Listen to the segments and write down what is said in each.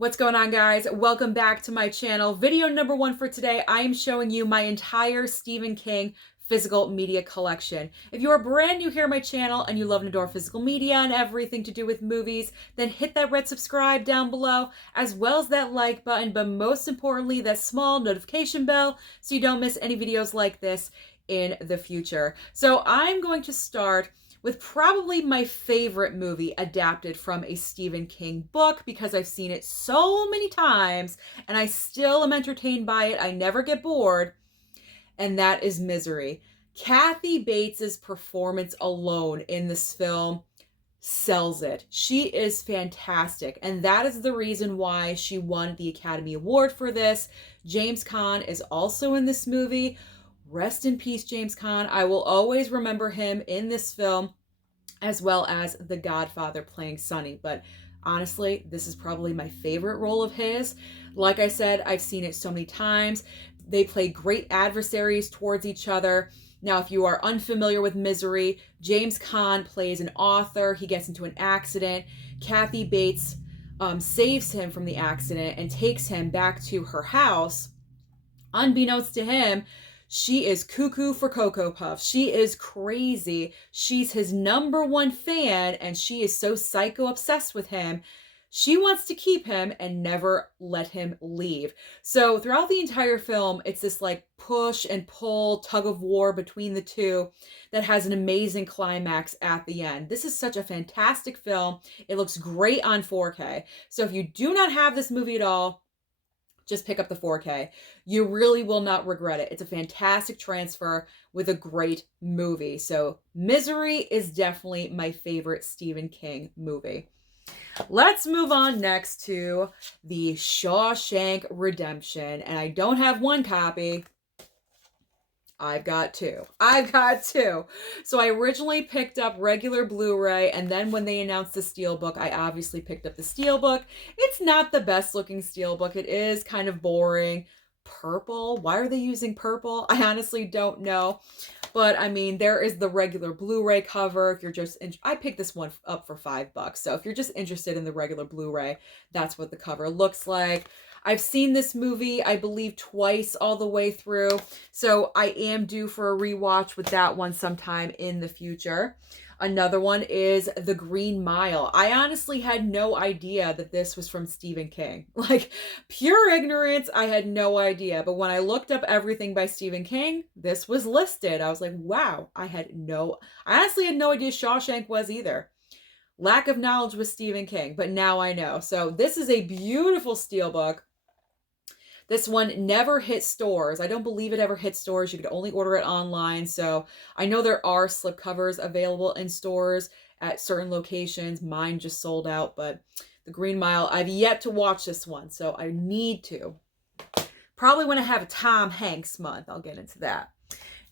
What's going on, guys? Welcome back to my channel. Video number one for today, I am showing you my entire Stephen King physical media collection. If you are brand new here on my channel and you love and adore physical media and everything to do with movies, then hit that red subscribe down below, as well as that like button, but most importantly, that small notification bell so you don't miss any videos like this in the future. So I'm going to start with probably my favorite movie adapted from a Stephen King book because I've seen it so many times and I still am entertained by it. I never get bored, and that is Misery. Kathy Bates's performance alone in this film sells it. She is fantastic, and that is the reason why she won the Academy Award for this. James Caan is also in this movie. Rest in peace, James Caan. I will always remember him in this film, as well as The Godfather playing Sonny. But honestly, this is probably my favorite role of his. Like I said, I've seen it so many times. They play great adversaries towards each other. Now, if you are unfamiliar with Misery, James Caan plays an author. He gets into an accident. Kathy Bates saves him from the accident and takes him back to her house. Unbeknownst to him, she is cuckoo for Cocoa Puffs. She is crazy. She's his number one fan, and she is so psycho obsessed with him. She wants to keep him and never let him leave. So throughout the entire film, it's this like push and pull, tug of war between the two that has an amazing climax at the end. This is such a fantastic film. It looks great on 4K. So if you do not have this movie at all, just pick up the 4K. You really will not regret it. It's a fantastic transfer with a great movie. So Misery is definitely my favorite Stephen King movie. Let's move on next to the Shawshank Redemption. And I don't have one copy. I've got two. So I originally picked up regular Blu-ray, and then when they announced the Steelbook, I obviously picked up the Steelbook. It's not the best looking Steelbook. It is kind of boring. Purple? Why are they using purple? I honestly don't know. But I mean, there is the regular Blu-ray cover. If you're just, I picked this one up for $5. So if you're just interested in the regular Blu-ray, that's what the cover looks like. I've seen this movie, I believe, twice all the way through. So I am due for a rewatch with that one sometime in the future. Another one is The Green Mile. I honestly had no idea that this was from Stephen King. Like, pure ignorance, I had no idea. But when I looked up everything by Stephen King, this was listed. I was like, wow, I honestly had no idea Shawshank was either. Lack of knowledge with Stephen King, but now I know. So this is a beautiful steelbook. This one never hit stores. I don't believe it ever hit stores. You could only order it online. So I know there are slipcovers available in stores at certain locations. Mine just sold out, but The Green Mile, I've yet to watch this one, so I need to. Probably when I have a Tom Hanks month, I'll get into that.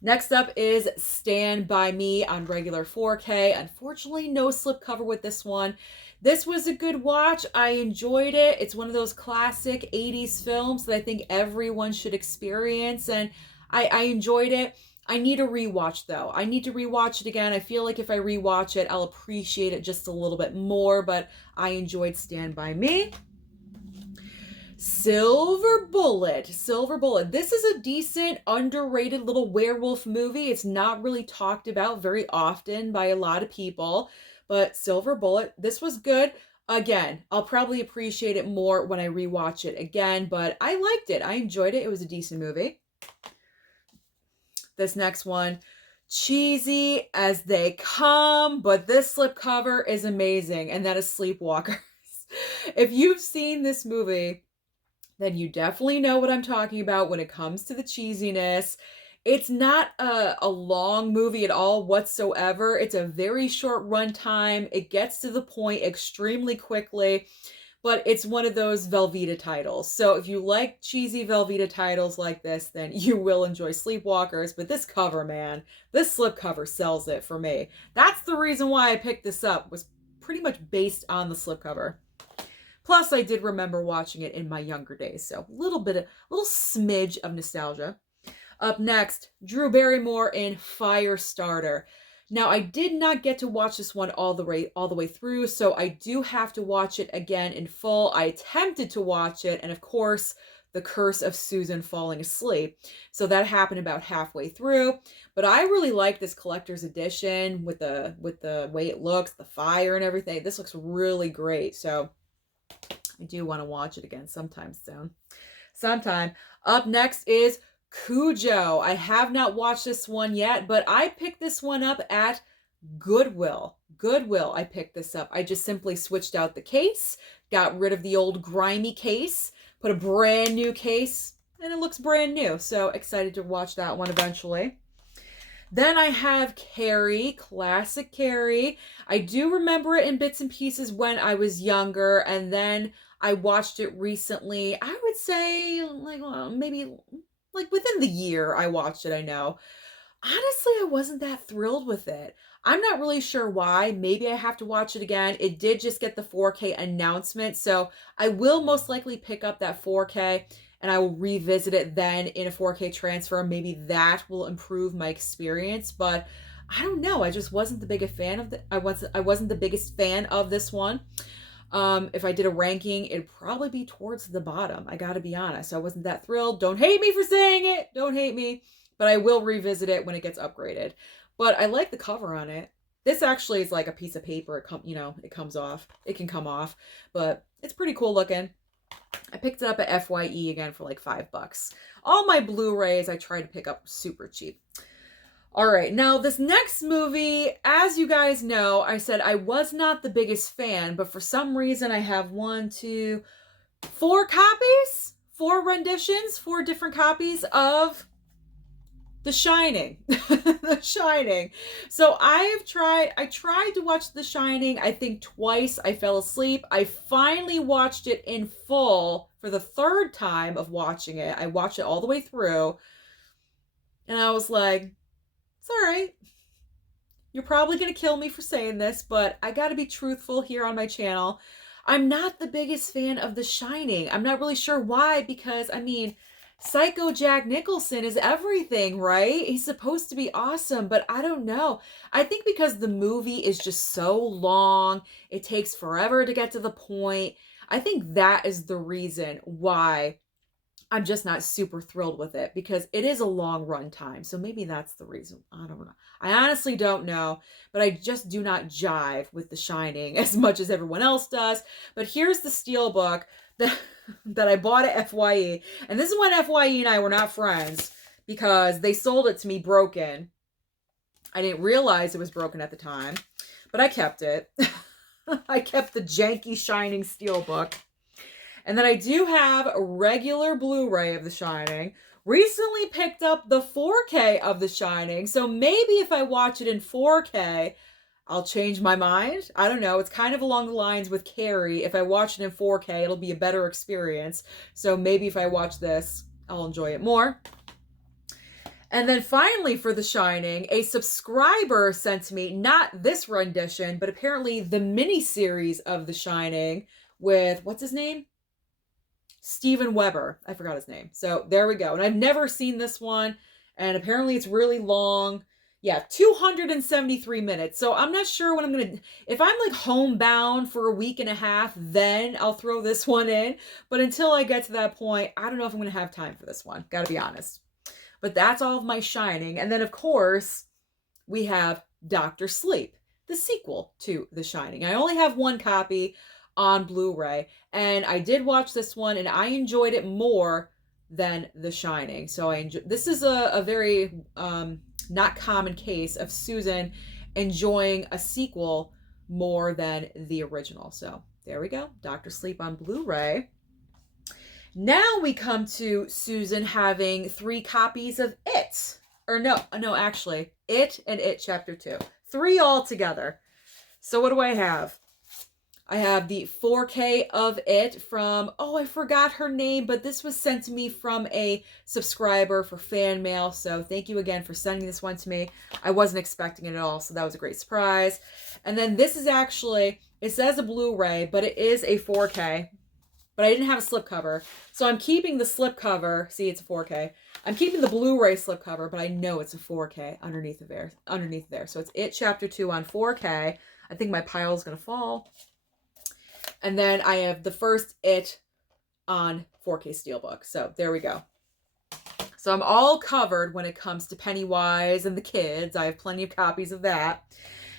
Next up is Stand By Me on regular 4K. Unfortunately, no slipcover with this one. This was a good watch. I enjoyed it. It's one of those classic 80s films that I think everyone should experience, and I enjoyed it. I need a rewatch, though. I need to rewatch it again. I feel like if I rewatch it, I'll appreciate it just a little bit more, but I enjoyed Stand By Me. Silver Bullet. This is a decent, underrated little werewolf movie. It's not really talked about very often by a lot of people, but Silver Bullet, this was good. Again, I'll probably appreciate it more when I rewatch it again, but I liked it. I enjoyed it. It was a decent movie. This next one, cheesy as they come, but this slipcover is amazing, and that is Sleepwalkers. If you've seen this movie, then you definitely know what I'm talking about when it comes to the cheesiness. It's not a long movie at all whatsoever. It's a very short runtime. It gets to the point extremely quickly, but it's one of those Velveeta titles. So if you like cheesy Velveeta titles like this, then you will enjoy Sleepwalkers. But this cover, man, this slipcover sells it for me. That's the reason why I picked this up, was pretty much based on the slipcover. Plus, I did remember watching it in my younger days, so a little smidge of nostalgia. Up next, Drew Barrymore in Firestarter. Now, I did not get to watch this one all the way through, so I do have to watch it again in full. I attempted to watch it, and of course, the curse of Susan falling asleep. So that happened about halfway through. But I really like this collector's edition with the way it looks, the fire and everything. This looks really great. So I do want to watch it again sometime soon. Sometime. Up next is Cujo. I have not watched this one yet, but I picked this one up at Goodwill. Goodwill, I picked this up. I just simply switched out the case, got rid of the old grimy case, put a brand new case, and it looks brand new. So excited to watch that one eventually. Then I have Carrie, classic Carrie. I do remember it in bits and pieces when I was younger, and then I watched it recently. I would say like maybe like within the year I watched it, I know. Honestly, I wasn't that thrilled with it. I'm not really sure why. Maybe I have to watch it again. It did just get the 4K announcement, so I will most likely pick up that 4K and I will revisit it then in a 4K transfer. Maybe that will improve my experience, but I don't know. I just wasn't the biggest fan of I wasn't the biggest fan of this one. If I did a ranking, it'd probably be towards the bottom. I gotta be honest. I wasn't that thrilled. Don't hate me for saying it. Don't hate me. But I will revisit it when it gets upgraded. But I like the cover on it. This actually is like a piece of paper. It comes off. It can come off. But it's pretty cool looking. I picked it up at FYE again for like $5. All my Blu-rays I try to pick up super cheap. All right, now this next movie, as you guys know, I said I was not the biggest fan, but for some reason I have 4 copies, 4 renditions, 4 different copies of The Shining. The Shining. So I tried to watch The Shining, I think twice. I fell asleep. I finally watched it in full for the 3rd time of watching it. I watched it all the way through, and I was like, it's all right. You're probably going to kill me for saying this, but I got to be truthful here on my channel. I'm not the biggest fan of The Shining. I'm not really sure why, because, I mean, Psycho Jack Nicholson is everything, right? He's supposed to be awesome, but I don't know. I think because the movie is just so long, it takes forever to get to the point. I think that is the reason why I'm just not super thrilled with it, because it is a long run time. So maybe that's the reason. I don't know. I honestly don't know, but I just do not jive with The Shining as much as everyone else does. But here's the steelbook that I bought at FYE. And this is when FYE and I were not friends, because they sold it to me broken. I didn't realize it was broken at the time, but I kept it. I kept the janky Shining steelbook. And then I do have a regular Blu-ray of The Shining. Recently picked up the 4K of The Shining. So maybe if I watch it in 4K, I'll change my mind. I don't know. It's kind of along the lines with Carrie. If I watch it in 4K, it'll be a better experience. So maybe if I watch this, I'll enjoy it more. And then finally for The Shining, a subscriber sent to me, not this rendition, but apparently the miniseries of The Shining with, what's his name? Steven Weber. I forgot his name. So there we go. And I've never seen this one. And apparently it's really long. Yeah, 273 minutes. So I'm not sure when I'm going to... If I'm like homebound for a week and a half, then I'll throw this one in. But until I get to that point, I don't know if I'm going to have time for this one. Gotta be honest. But that's all of my Shining. And then, of course, we have Dr. Sleep, the sequel to The Shining. I only have 1 copy on Blu-ray, and I did watch this one and I enjoyed it more than The Shining. So this is a very not common case of Susan enjoying a sequel more than the original. So there we go, Dr. Sleep on Blu-ray. Now we come to Susan having 3 copies of It. Or no, actually, It and It Chapter 2. 3 altogether. So what do I have? I have the 4K of It from, oh, I forgot her name, but this was sent to me from a subscriber for fan mail. So thank you again for sending this one to me. I wasn't expecting it at all, so that was a great surprise. And then this is actually, it says a Blu-ray, but it is a 4K. but I didn't have a slipcover. So I'm keeping the slipcover. See, it's a 4K. I'm keeping the Blu-ray slipcover, but I know it's a 4K underneath there. So it's It Chapter 2 on 4K. I think my pile is going to fall. And then I have the first It on 4K Steelbook. So there we go. So I'm all covered when it comes to Pennywise and the kids. I have plenty of copies of that.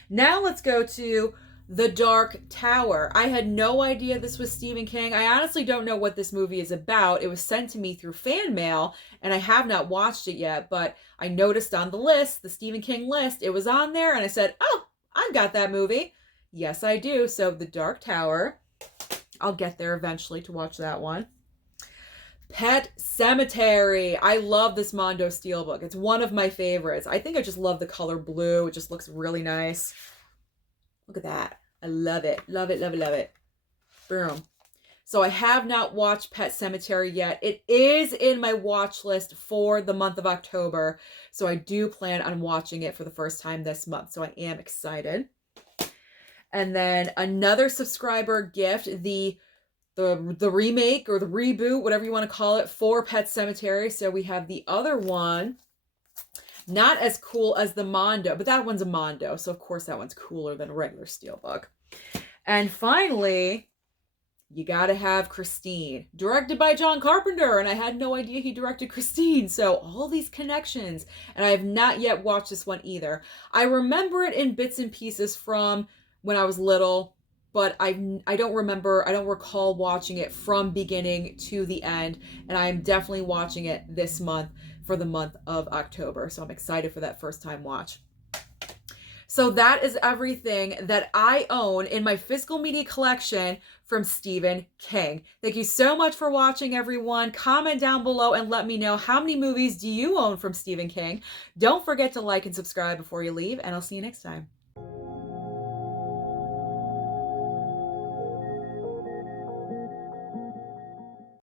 Now let's go to The Dark Tower. I had no idea this was Stephen King. I honestly don't know what this movie is about. It was sent to me through fan mail, and I have not watched it yet, but I noticed on the list, the Stephen King list, it was on there, and I said, oh, I've got that movie. Yes, I do. So The Dark Tower. I'll get there eventually to watch that one. Pet Sematary. I love this Mondo Steelbook. It's one of my favorites. I think I just love the color blue. It just looks really nice. Look at that. I love it. Love it, love it, love it. Boom. So I have not watched Pet Sematary yet. It is in my watch list for the month of October. So I do plan on watching it for the first time this month. So I am excited. And then another subscriber gift, the remake or the reboot, whatever you want to call it, for Pet Sematary. So we have the other one. Not as cool as the Mondo, but that one's a Mondo. So, of course, that one's cooler than a regular Steelbook. And finally, you got to have Christine, directed by John Carpenter. And I had no idea he directed Christine. So, all these connections. And I have not yet watched this one either. I remember it in bits and pieces from when I was little, but I don't recall watching it from beginning to the end. And I'm definitely watching it this month for the month of October. So I'm excited for that first time watch. So that is everything that I own in my physical media collection from Stephen King. Thank you so much for watching, everyone. Comment down below and let me know how many movies do you own from Stephen King. Don't forget to like and subscribe before you leave, and I'll see you next time.